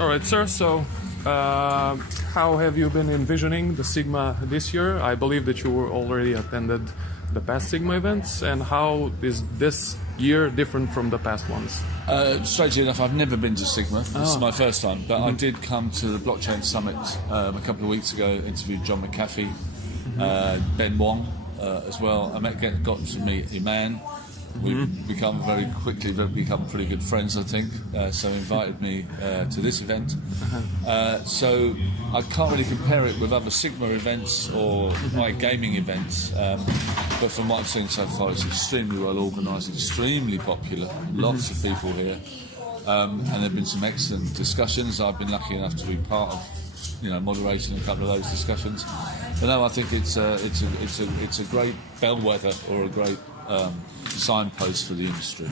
All right, sir. So, how have you been envisioning the SiGMA this year? I believe that you already attended the past SiGMA events, and how is this year different from the past ones? Strangely enough, I've never been to SiGMA. This is my first time, but I did come to the Blockchain Summit a couple of weeks ago, interviewed John McAfee, Ben Wong as well. Got to meet Iman. We've become become pretty good friends, I think. So invited me to this event. So I can't really compare it with other SiGMA events or igaming events. But from what I've seen so far, it's extremely well organised, extremely popular. Lots of people here, and there've been some excellent discussions. I've been lucky enough to be part of, moderating a couple of those discussions. But no, I think it's a great bellwether or a great signpost for the industry.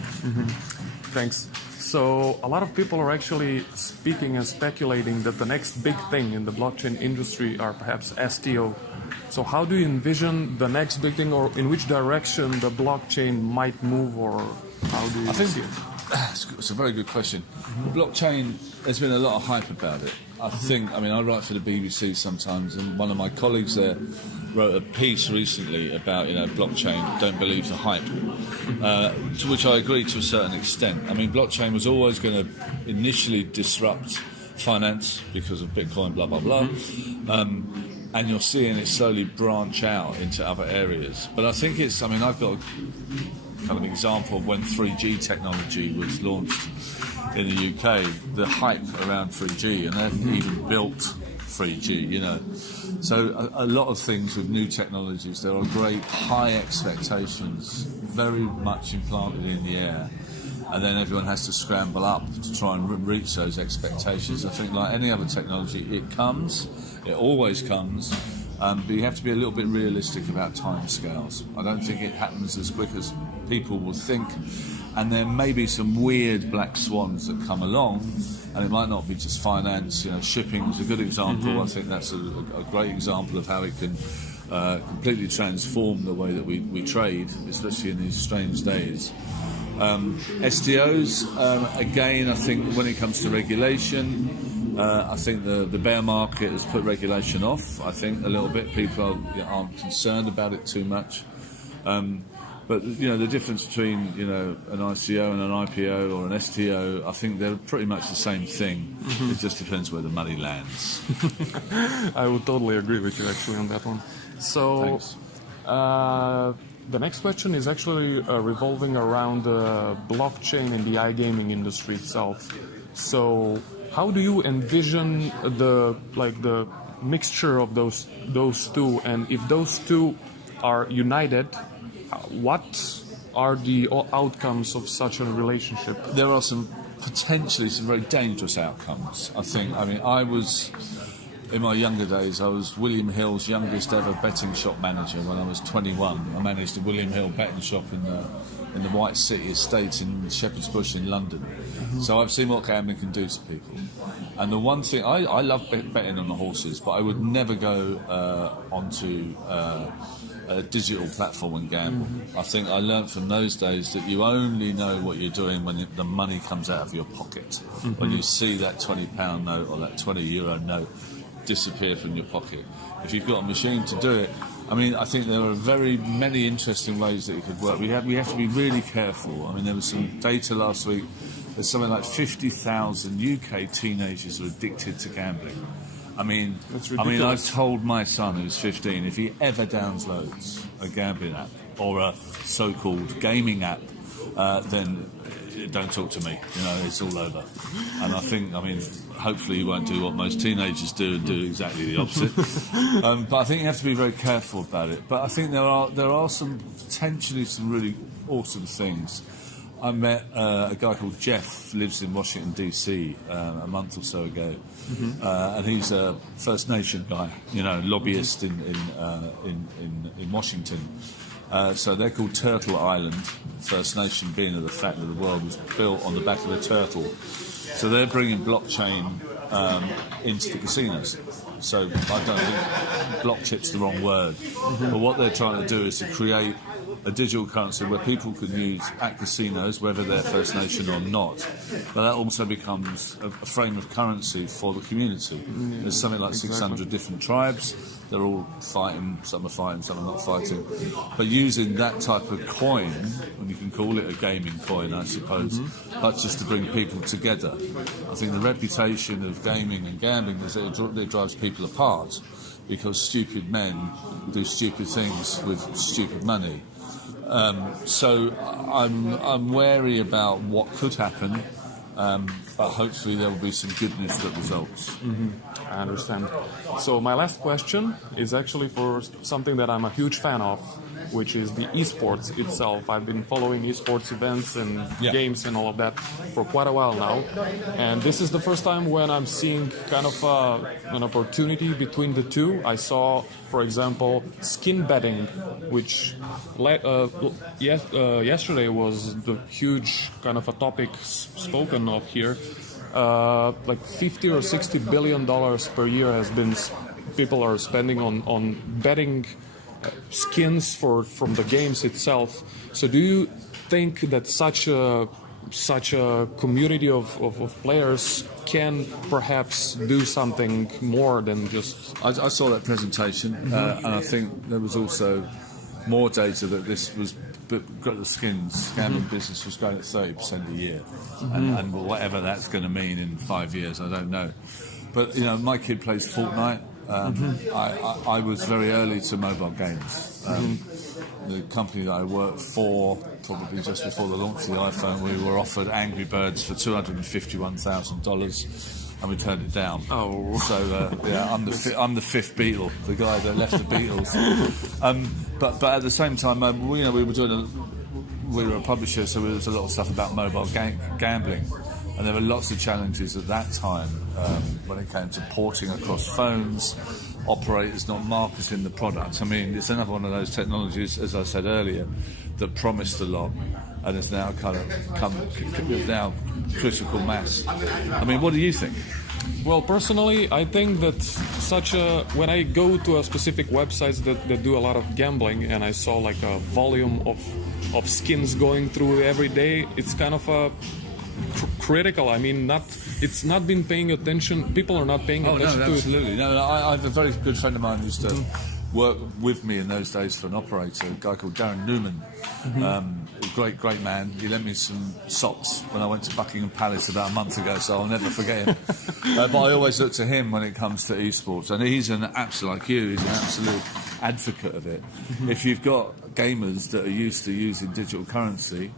Thanks. So a lot of people are actually speaking and speculating that the next big thing in the blockchain industry are perhaps STO. So how do you envision the next big thing, or in which direction the blockchain might move, or how do you see it? It's a very good question. The blockchain, there's been a lot of hype about it. I write for the BBC sometimes, and one of my colleagues there wrote a piece recently about, blockchain, don't believe the hype, to which I agree to a certain extent. I mean, blockchain was always going to initially disrupt finance because of Bitcoin, blah, blah, blah. And you're seeing it slowly branch out into other areas. But I think I've got a kind of example of when 3G technology was launched in the UK, the hype around 3G, and they've even built 3G, So a lot of things with new technologies, there are great high expectations, very much implanted in the air, and then everyone has to scramble up to try and reach those expectations. I think like any other technology, it always comes, but you have to be a little bit realistic about timescales. I don't think it happens as quick as people will think, and there may be some weird black swans that come along, and it might not be just finance. Shipping is a good example. I think that's a great example of how it can completely transform the way that we trade, especially in these strange days. STOs, again, I think when it comes to regulation, I think the bear market has put regulation off, I think, a little bit. People aren't concerned about it too much. But, the difference between, an ICO and an IPO or an STO, I think they're pretty much the same thing. It just depends where the money lands. I would totally agree with you, actually, on that one. So, the next question is actually revolving around the blockchain and the iGaming industry itself. So, how do you envision the mixture of those two, and if those two are united, what are the outcomes of such a relationship? There are potentially some very dangerous outcomes, I think. In my younger days, I was William Hill's youngest ever betting shop manager when I was 21. I managed the William Hill betting shop in the White City Estate in Shepherd's Bush in London. So I've seen what gambling can do to people. And the one thing, I love betting on the horses, but I would never go onto a digital platform and gamble. I think I learned from those days that you only know what you're doing when the money comes out of your pocket. When you see that £20 note or that €20 note disappear from your pocket. If you've got a machine to do it, I think there are very many interesting ways that it could work. We have to be really careful. There was some data last week. There's something like 50,000 UK teenagers are addicted to gambling. I've told my son, who's 15, if he ever downloads a gambling app or a so-called gaming app, then don't talk to me. It's all over. And I think, hopefully he won't do what most teenagers do and do exactly the opposite. But I think you have to be very careful about it. But I think there are potentially some really awesome things. I met a guy called Jeff, lives in Washington DC, a month or so ago, and he's a First Nation guy, lobbyist in Washington. So they're called Turtle Island, First Nation being of the fact that the world was built on the back of a turtle. So they're bringing blockchain into the casinos. So I don't think block chip's the wrong word, but what they're trying to do is to create a digital currency where people can use at casinos, whether they're First Nation or not. But that also becomes a frame of currency for the community. There's something like 600 different tribes. They're all fighting, some are not fighting. But using that type of coin, and you can call it a gaming coin, I suppose, but just to bring people together. I think the reputation of gaming and gambling is that it drives people apart, because stupid men do stupid things with stupid money. So I'm wary about what could happen, but hopefully there will be some good news that results. I understand. So my last question is actually for something that I'm a huge fan of, which is the esports itself. I've been following esports events and games and all of that for quite a while now. And this is the first time when I'm seeing kind of an opportunity between the two. I saw, for example, skin betting, which yesterday was the huge kind of a topic spoken of here. Like 50 or 60 billion dollars per year has been people are spending on betting skins from the games itself. So do you think that such a community of players can perhaps do something more than just... I saw that presentation, and I think there was also more data that this was got the skins gambling business was growing at 30% a year, and whatever that's going to mean in 5 years, I don't know. But you know, my kid plays Fortnite. I was very early to mobile games. The company that I worked for, probably just before the launch of the iPhone, we were offered Angry Birds for $251,000, and we turned it down. Oh, so yeah, I'm the fifth Beatle, the guy that left the Beatles. But at the same time, we were a publisher, so there was a lot of stuff about mobile gambling. And there were lots of challenges at that time when it came to porting across phones, operators not marketing the product. I mean, it's another one of those technologies, as I said earlier, that promised a lot and has now kind of now critical mass. I mean, what do you think? Well, personally, I think that when I go to a specific websites that do a lot of gambling, and I saw like a volume of skins going through every day, it's kind of a critical. I mean, it's not been paying attention. People are not paying attention to it. Absolutely. No, I have a very good friend of mine who used to work with me in those days for an operator, a guy called Darren Newman. A great man. He lent me some socks when I went to Buckingham Palace about a month ago, so I'll never forget him. But I always look to him when it comes to esports, and he's an absolute, like you, he's an absolute advocate of it. If you've got gamers that are used to using digital currency,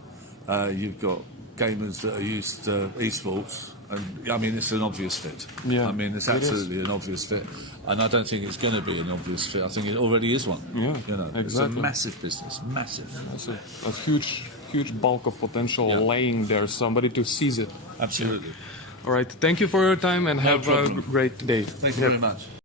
you've got gamers that are used to esports, and I mean, it's an obvious fit. Yeah, I mean, it's absolutely an obvious fit, and I don't think it's going to be an obvious fit. I think it already is one. Yeah, you know, exactly. It's a massive business, massive. That's a huge bulk of potential laying there. Somebody to seize it. Absolutely. Yeah. All right. Thank you for your time, and have a great day. Thank you very much.